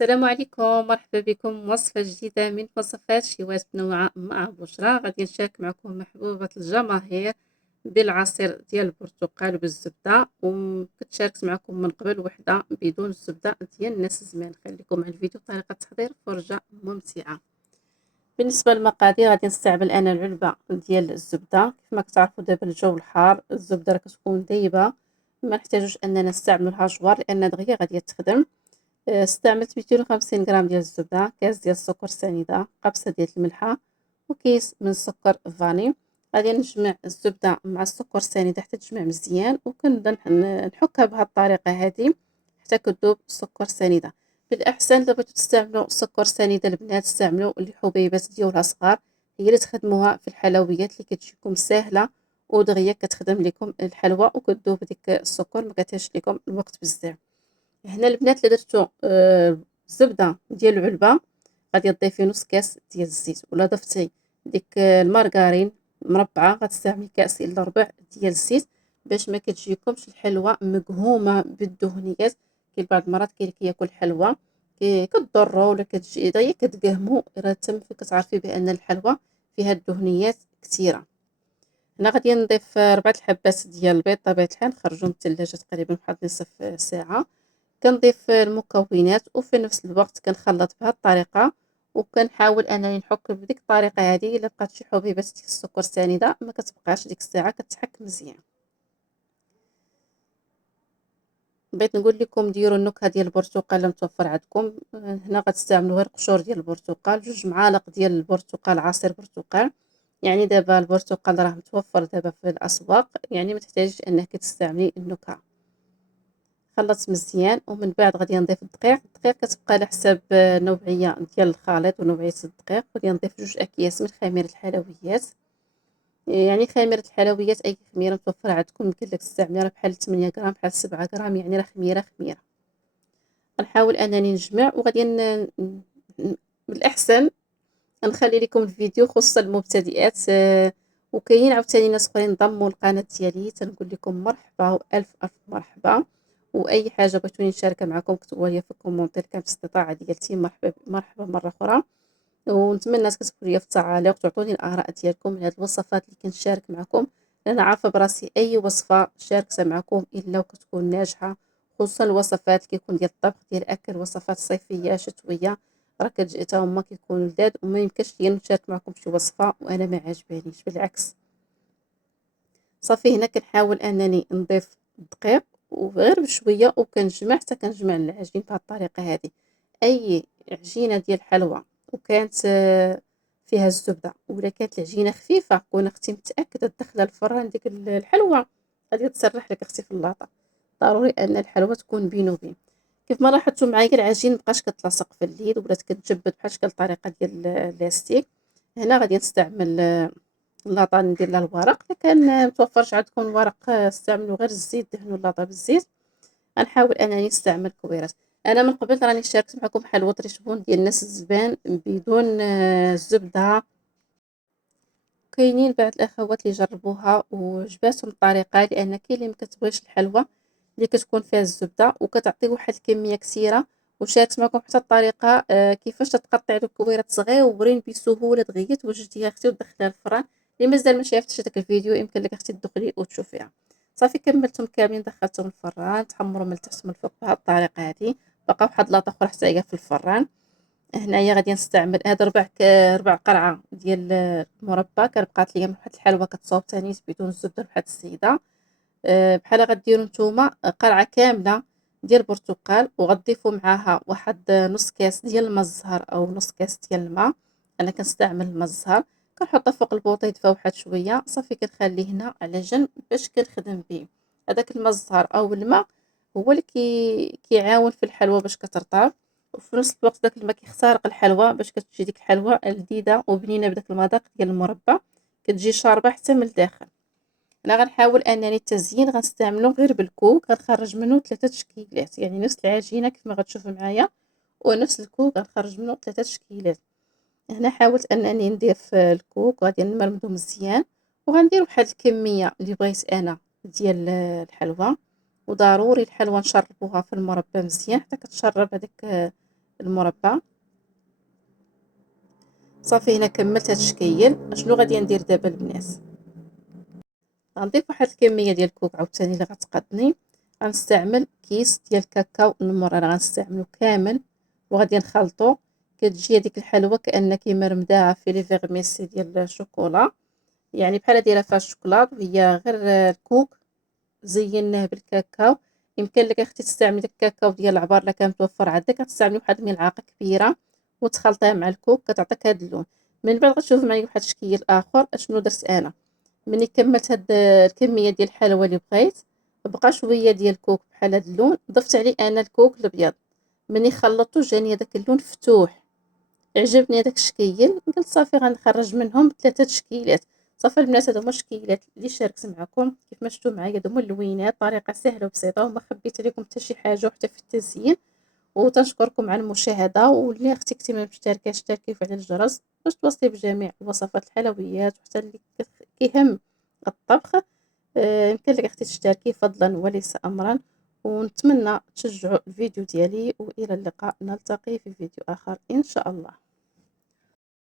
السلام عليكم، مرحبا بكم وصفة جديدة من وصفات شيوات منوعة مع بشرى. غادي نشارك معكم محبوبة الجماهير بالعصير ديال البرتقال بالزبدة، وكنت شاركت معكم من قبل وحدة بدون الزبدة ديال الناس الزمان. خليكم مع الفيديو، طريقة التحضير فرجة ممتعة. بالنسبة للمقادير غادي نستعمل انا العلبة ديال الزبدة. كيف ما كتعرفوا دابا الجو الحار الزبدة راه كتكون دايبة، ما نحتاجوش اننا نستعملوها جوار لان دغيا غادي تخدم. استعملت 250 غرام ديال الزبدة، كاس ديال السكر سنيدة، قبصة ديال الملحة، وكيس من السكر فاني. غادي نجمع الزبدة مع السكر السنيدة حتى تجمع مزيان، وكنبدا نحكها بهذه الطريقة هذه حتى كتذوب السكر سنيدة. بالاحسن الا بغيتو تستعملوا السكر سنيدة البنات استعملوا اللي حبيبات ديالها صغار، هي اللي تخدموها في الحلويات اللي كتجيكم ساهله ودغيا كتخدم لكم الحلوى وكتذوب ديك السكر، ما كتهش لكم الوقت بزاف. هنا البنات الا درتو الزبده ديال العلبه غادي تضيفي نص كاس ديال الزيت، ولا ضفتي ديك المارغرين مربعه غتستعملي كاس الا ربع ديال الزيت باش ما كتجيكمش الحلوى مقهومه بالدهنيات. كاين بعض المرات كاين اللي كياكل الحلوى كتضرو ولا كتجي دايا كتقهمو، راه تم كتعرفي بان الحلوى فيها الدهنيات كثيره. هنا غادي نضيف 4 الحبات ديال البيض، طبيعه الحال خرجوا من الثلاجه تقريبا واحد نصف ساعه. كنضيف المكونات وفي نفس الوقت كنخلط بهذه الطريقه، وكنحاول انني نحك بديك الطريقه هذه. الا بقات شي حبيبات ديال السكر سنيده ما كتبقاش ديك الساعه كتحك مزيان. بغيت نقول لكم ديروا النكهه ديال البرتقال متوفر عندكم. هنا غتستعملوا غير قشور ديال البرتقال، 2 معالق ديال البرتقال عصير برتقال. يعني دابا البرتقال راه متوفر دابا في الاسواق، يعني ما تحتاجيش انك تستعملي النكهه. خلطت مزيان ومن بعد غادي نضيف الدقيق كتبقى على حساب النوعيه ديال الخليط ونوعيه الدقيق. غادي نضيف 2 اكياس من خميره الحلويات، يعني خميره الحلويات اي خميره متوفره عندكم يمكن لك تستعمليها، بحال 8 غرام بحال 7 غرام، يعني راه خميره. غنحاول انني نجمع وغادي بالاحسن غنخلي لكم الفيديو خصوصا المبتدئات. وكاين عاوتاني ناس اخرين انضموا للقناه ديالي، تنقول لكم مرحبا والف الف مرحبا. واي حاجه بغيتوني نشاركها معكم كتبوها لي في الكومونتير، كانت استطاعه ديالتي. مرحبا مرحبا مره اخرى، ونتمنى تكتبوا لي في التعاليق وتعطوني الاراء ديالكم من هذه الوصفات اللي كنشارك معكم. انا عارفه براسي اي وصفه شاركتها معكم الا وكتكون ناجحه، خصوصا الوصفات كيكون ديال الطبخ ديال الاكل، وصفات صيفيه شتويه راه كتجي حتى هما كيكونوا لذاذ. وما يمكنش ليا نشارك معكم شي وصفه وانا ما عجبانيش، بالعكس. صافي هنا كنحاول انني نضيف الدقيق وغير بشويه وكنجمع حتى كنجمع العجين بهذه الطريقه هذه. اي عجينه ديال الحلوى وكانت فيها الزبده ولا كانت العجينه خفيفه، كون اختي متاكده تدخلها الفران ديك الحلوى غادي تسرح لك اختي في اللاطه. ضروري ان الحلوى تكون بين وبين. كيف ما لاحظتوا معايا العجين مبقاش كتلاصق في اليد ولات كتجبد بحال شكل الطريقه ديال اللاستيك. هنا غادي نستعمل اللاطه ندير لها الورق. الا كان متوفرش عندكم الورق استعملوا غير الزيت، دهنوا اللاطه بالزيت. غنحاول انني نستعمل كويرات. انا من قبل راني شاركت معكم حلوه ريشبون ديال الناس الزبان بدون الزبده. كاينين بعض الاخوات اللي جربوها وعجباتهم الطريقه، لان كاين اللي ما كتبغيش الحلوى اللي كتكون فيها الزبده وكتعطي واحد الكميه كثيره. وشاركت معكم حتى الطريقه كيفاش تقطع الكويرات صغيورين بسهوله دغيا توجديها اختي ودخليها الفران. اللي مازال ما شافتش داك الفيديو يمكن لك اختي تدخلي وتشوفيها. صافي كملتهم كاملين دخلتهم الفران تحمروا من التحت ومن الفوق بهذه الطريقه هذه. بقى واحد لاطه اخرى حتى هي في الفران. هنايا غادي نستعمل هاد ربع قرعه ديال المربى. كان بقات ليا واحد الحلوه كتصاوب ثاني بدون الزبده بواحد السيده. بحال غديروا نتوما قرعه كامله ديال البرتقال وغتضيفوا معاها واحد نص كاس ديال الماء الزهر او نص كاس ديال الماء. انا كنستعمل الماء الزهر كنحطه فوق البوطه يدفى واحد شويه. صافي كنخليه هنا على جنب باش كنخدم به. هذاك الماء الزهر او الماء هو اللي كيعاون في الحلوى باش كترطب، وفي نفس الوقت داك الماء كيخترق الحلوى باش كتجي ديك الحلوى لذيذه وبنينه بداك المذاق ديال المربى، كتجي شاربه حتى من الداخل. انا غنحاول انني التزيين غنستعملو غير بالكوك، غنخرج منه 3 تشكيلات، يعني نفس العجينه كيف ما غتشوفوا معايا ونفس الكوك غنخرج منه 3 تشكيلات. هنا حاولت انني ندير في الكوك وغادي نمرمدو مزيان، وغندير واحد الكميه اللي بغيت انا ديال الحلوى. وضروري الحلوى نشربوها في المربى مزيان حتى كتشرب هذاك المربى. صافي هنا كملت هاد الشكيل. اشنو غادي ندير دابا البنات؟ غنضيف واحد الكميه ديال الكوك عاوتاني اللي غتقادني. غنستعمل كيس ديال الكاكاو النمر، انا غنستعملو كامل وغادي نخلطو. كتجي هذيك الحلوه كأنها كيما رمداعه في لي فيغميسي ديال الشوكولا، يعني بحال دايره فيها الشوكولاد وهي غير الكوك زيناه بالكاكاو. يمكن لك اختي تستعملي الكاكاو ديال العبار الا كان متوفر عندك، غتستعملي واحد الملعقه كبيره وتخلطيها مع الكوك كتعطيك هذا اللون. من بعد غتشوف معايا واحد الشكل اخر. اشنو درت انا؟ ملي كملت هاد الكميه ديال الحلوى اللي بغيت، بقى شويه ديال الكوك بحال هاد اللون، ضفت عليه انا الكوك الابيض. ملي خلطته جاني هذاك اللون فتوح، عجبني هذاك الشكيل. قلت صافي غنخرج منهم 3 تشكيلات. صافي البنات هادو هما الشكيلات اللي شاركت معكم. كيف ما شفتوا معايا هادو هما اللوينات، طريقه سهله وبسيطه وما خبيت عليكم حتى شي حاجه وحتى في التزيين. وتنشكركم على المشاهده، واللي اختي كنتي ما مشتركه اشتركي وفعلي الجرس باش توصلي بجميع وصفات الحلويات وحتى اللي كيهم الطبخ. يمكن لك اختي تشتركي فضلا وليس امرا. ونتمنى تشجعوا الفيديو ديالي، والى اللقاء، نلتقي في فيديو اخر ان شاء الله.